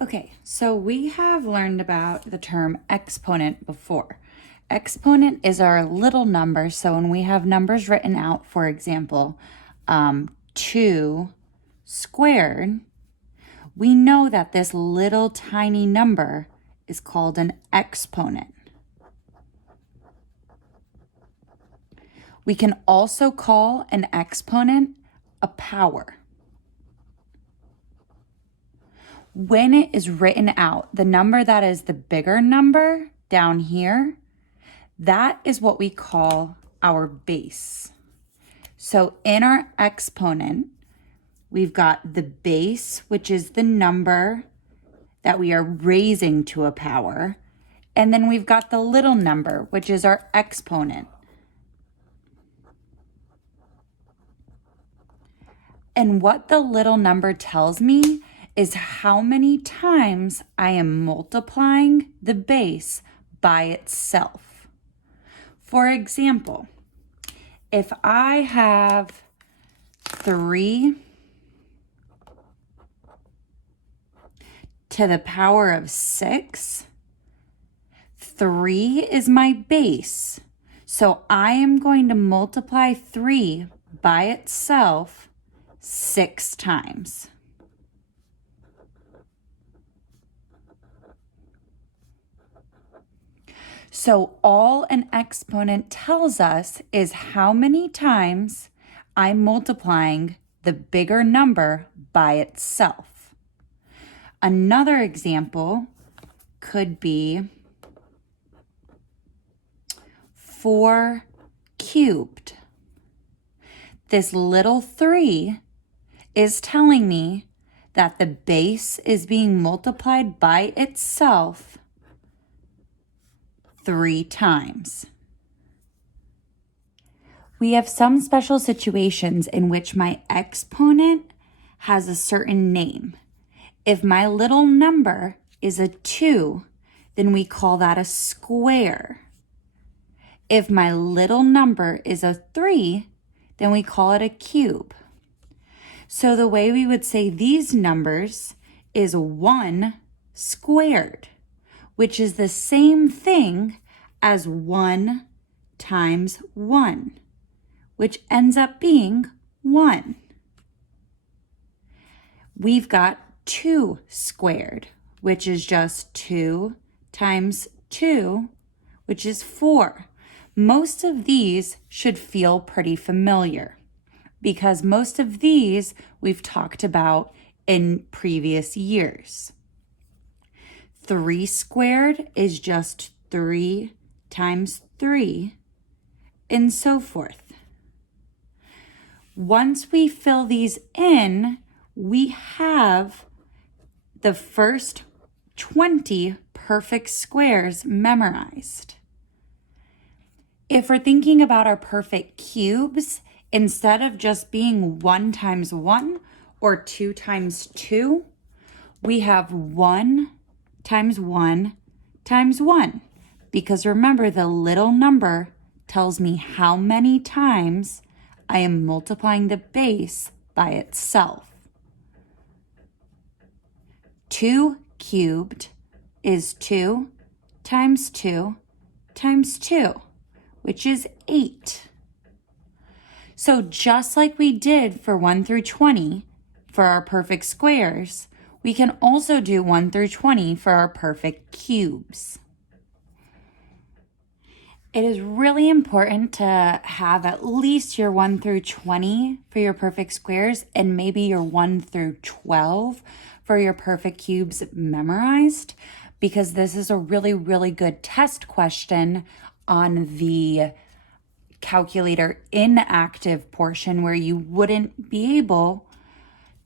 Okay, so we have learned about the term exponent before. Exponent is our little number, so when we have numbers written out, for example, 2 squared, we know that this little tiny number is called an exponent. We can also call an exponent a power. When it is written out, the number that is the bigger number down here, that is what we call our base. So in our exponent, we've got the base, which is the number that we are raising to a power. And then we've got the little number, which is our exponent. And what the little number tells me is how many times I am multiplying the base by itself. For example, if I have 3 to the power of 6, 3 is my base. So I am going to multiply 3 by itself 6 times. So all an exponent tells us is how many times I'm multiplying the bigger number by itself. Another example could be 4 cubed. This little 3 is telling me that the base is being multiplied by itself 3 times. We have some special situations in which my exponent has a certain name. If my little number is a 2, then we call that a square. If my little number is a 3, then we call it a cube. So the way we would say these numbers is 1 squared, which is the same thing as 1 times 1, which ends up being 1. We've got 2 squared, which is just 2 times 2, which is 4. Most of these should feel pretty familiar because most of these we've talked about in previous years. 3 squared is just 3 times 3, and so forth. Once we fill these in, we have the first 20 perfect squares memorized. If we're thinking about our perfect cubes, instead of just being 1 times 1 or 2 times 2, we have 1 times 1 times 1. Because remember, the little number tells me how many times I am multiplying the base by itself. 2 cubed is 2 times 2 times 2, which is 8. So just like we did for 1 through 20 for our perfect squares, we can also do 1 through 20 for our perfect cubes. It is really important to have at least your 1 through 20 for your perfect squares and maybe your 1 through 12 for your perfect cubes memorized, because this is a really, really good test question on the calculator inactive portion where you wouldn't be able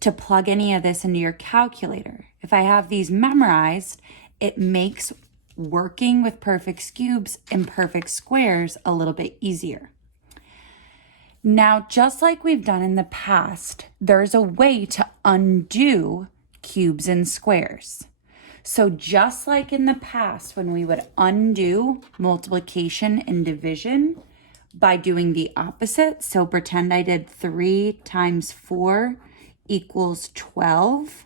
to plug any of this into your calculator. If I have these memorized, it makes working with perfect cubes and perfect squares a little bit easier. Now, just like we've done in the past, there's a way to undo cubes and squares. So just like in the past when we would undo multiplication and division by doing the opposite, so pretend I did 3 times 4 equals 12.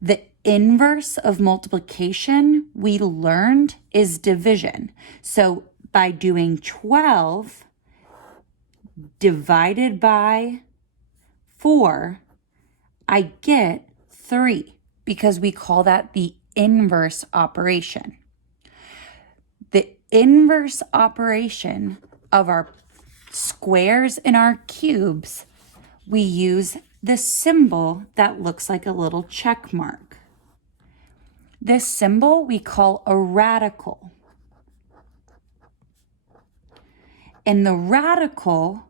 The inverse of multiplication we learned is division. So by doing 12 divided by 4, I get 3 because we call that the inverse operation. The inverse operation of our squares and our cubes, we use the symbol that looks like a little check mark. This symbol we call a radical. And the radical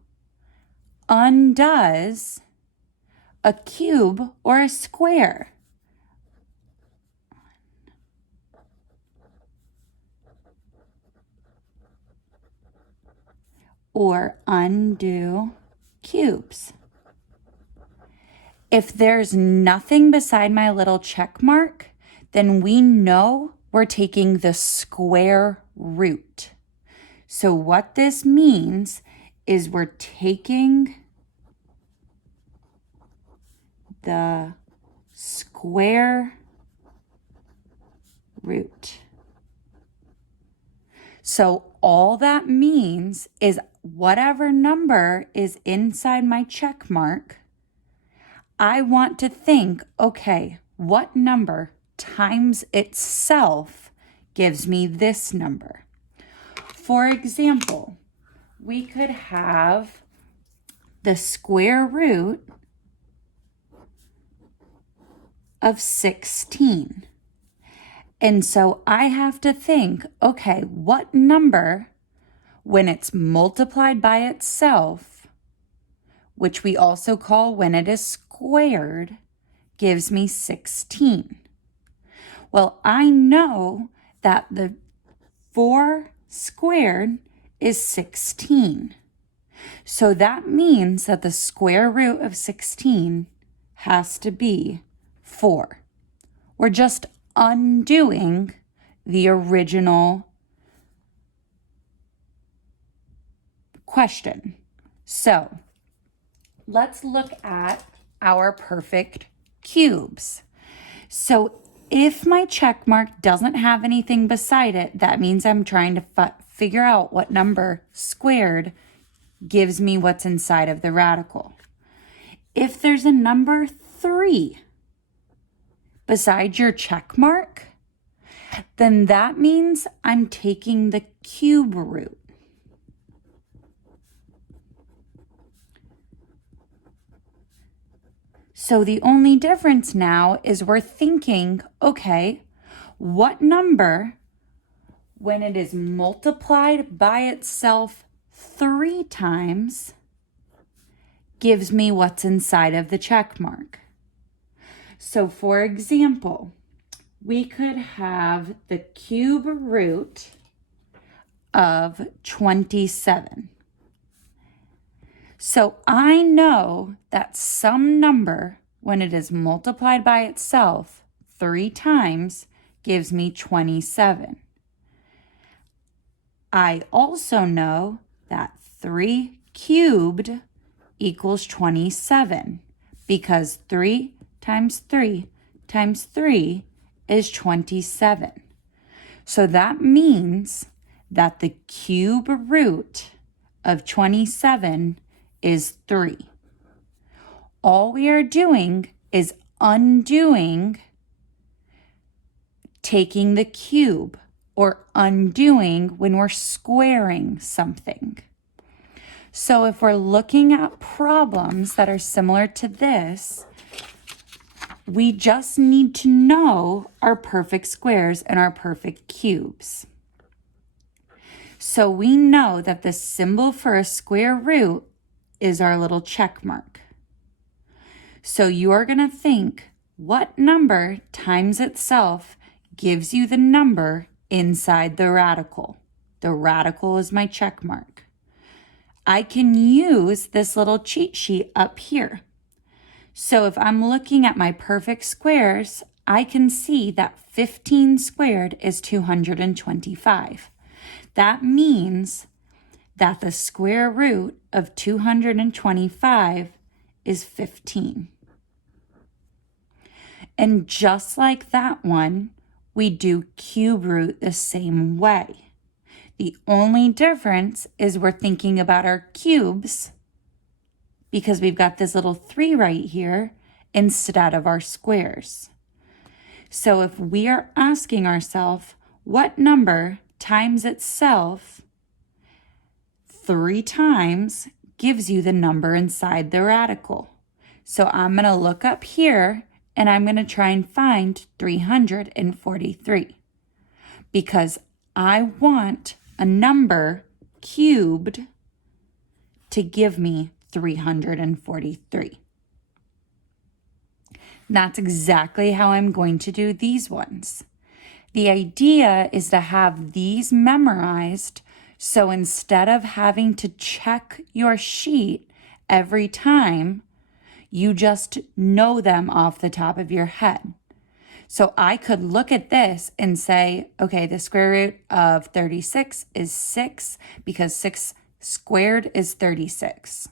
undoes a cube or a square. Or undo cubes. If there's nothing beside my little check mark, then we know we're taking the square root. So what this means is we're taking the square root. So all that means is whatever number is inside my check mark, I want to think, okay, what number times itself gives me this number? For example, we could have the square root of 16. And so I have to think, okay, what number, when it's multiplied by itself, which we also call when it is squared, gives me 16? Well, I know that the 4 squared is 16. So that means that the square root of 16 has to be 4. We're just undoing the original question. So let's look at our perfect cubes. So if my check mark doesn't have anything beside it, that means I'm trying to figure out what number squared gives me what's inside of the radical. If there's a number 3 beside your check mark, then that means I'm taking the cube root. So the only difference now is we're thinking, okay, what number, when it is multiplied by itself 3 times, gives me what's inside of the check mark? So for example, we could have the cube root of 27. So I know that some number, when it is multiplied by itself 3 times, gives me 27. I also know that 3 cubed equals 27 because 3 times 3 times 3 is 27. So that means that the cube root of 27 is 3. All we are doing is undoing taking the cube, or undoing when we're squaring something. So if we're looking at problems that are similar to this, we just need to know our perfect squares and our perfect cubes. So we know that the symbol for a square root is our little check mark. So you are going to think, what number times itself gives you the number inside the radical? The radical is my check mark. I can use this little cheat sheet up here. So if I'm looking at my perfect squares, I can see that 15 squared is 225. That means that the square root of 225 is 15. And just like that one, we do cube root the same way. The only difference is we're thinking about our cubes because we've got this little 3 right here instead of our squares. So if we are asking ourselves what number times itself 3 times gives you the number inside the radical. So I'm going to look up here and I'm going to try and find 343 because I want a number cubed to give me 343. That's exactly how I'm going to do these ones. The idea is to have these memorized, so instead of having to check your sheet every time, you just know them off the top of your head. So I could look at this and say, okay, the square root of 36 is 6 because 6 squared is 36.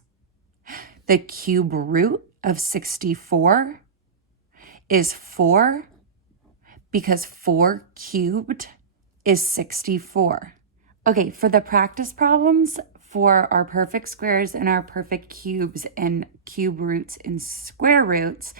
The cube root of 64 is 4 because 4 cubed is 64. Okay, for the practice problems for our perfect squares and our perfect cubes and cube roots and square roots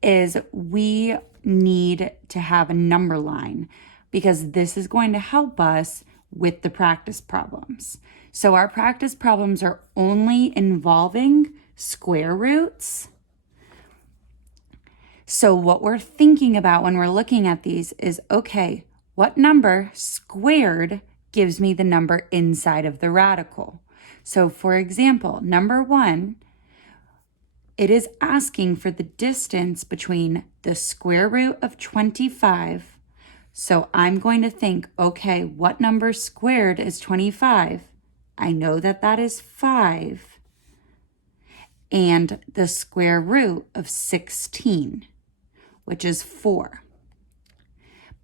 is we need to have a number line because this is going to help us with the practice problems. So our practice problems are only involving square roots. So what we're thinking about when we're looking at these is, okay, what number squared gives me the number inside of the radical? So for example, number 1, it is asking for the distance between the square root of 25. So I'm going to think, okay, what number squared is 25? I know that that is 5. And the square root of 16, which is 4.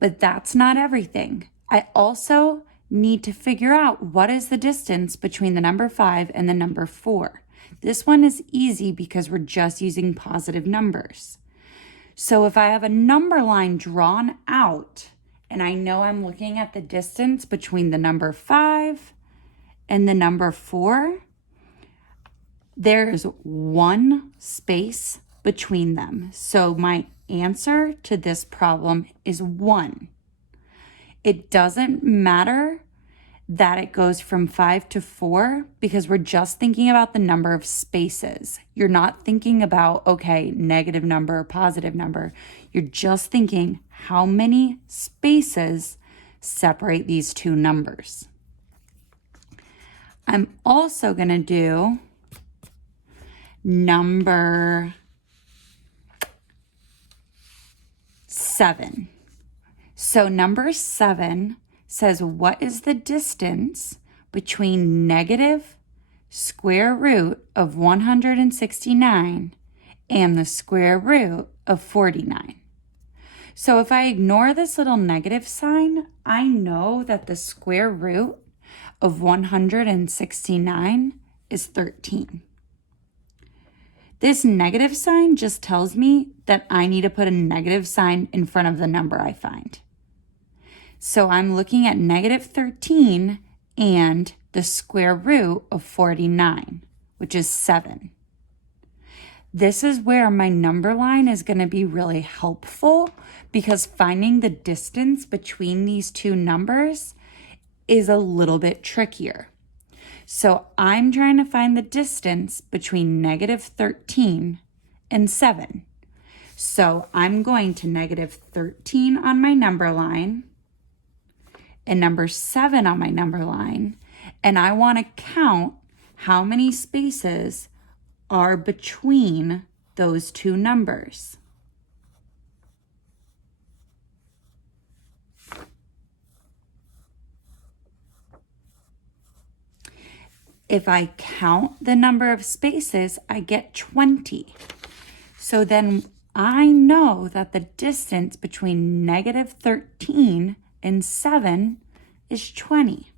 But that's not everything. I also need to figure out what is the distance between the number 5 and the number 4. This one is easy because we're just using positive numbers. So if I have a number line drawn out and I know I'm looking at the distance between the number 5 and the number 4, there's 1 space between them. So my answer to this problem is 1. It doesn't matter that it goes from 5 to 4 because we're just thinking about the number of spaces. You're not thinking about, okay, negative number, positive number. You're just thinking how many spaces separate these two numbers. I'm also going to do number 7. So number 7 says, what is the distance between negative square root of 169 and the square root of 49? So if I ignore this little negative sign, I know that the square root of 169 is 13. This negative sign just tells me that I need to put a negative sign in front of the number I find. So I'm looking at negative 13 and the square root of 49, which is 7. This is where my number line is going to be really helpful because finding the distance between these two numbers is a little bit trickier. So I'm trying to find the distance between negative 13 and 7. So I'm going to negative 13 on my number line and number 7 on my number line, and I want to count how many spaces are between those two numbers. If I count the number of spaces, I get 20. So then I know that the distance between negative 13 and 7 is 20.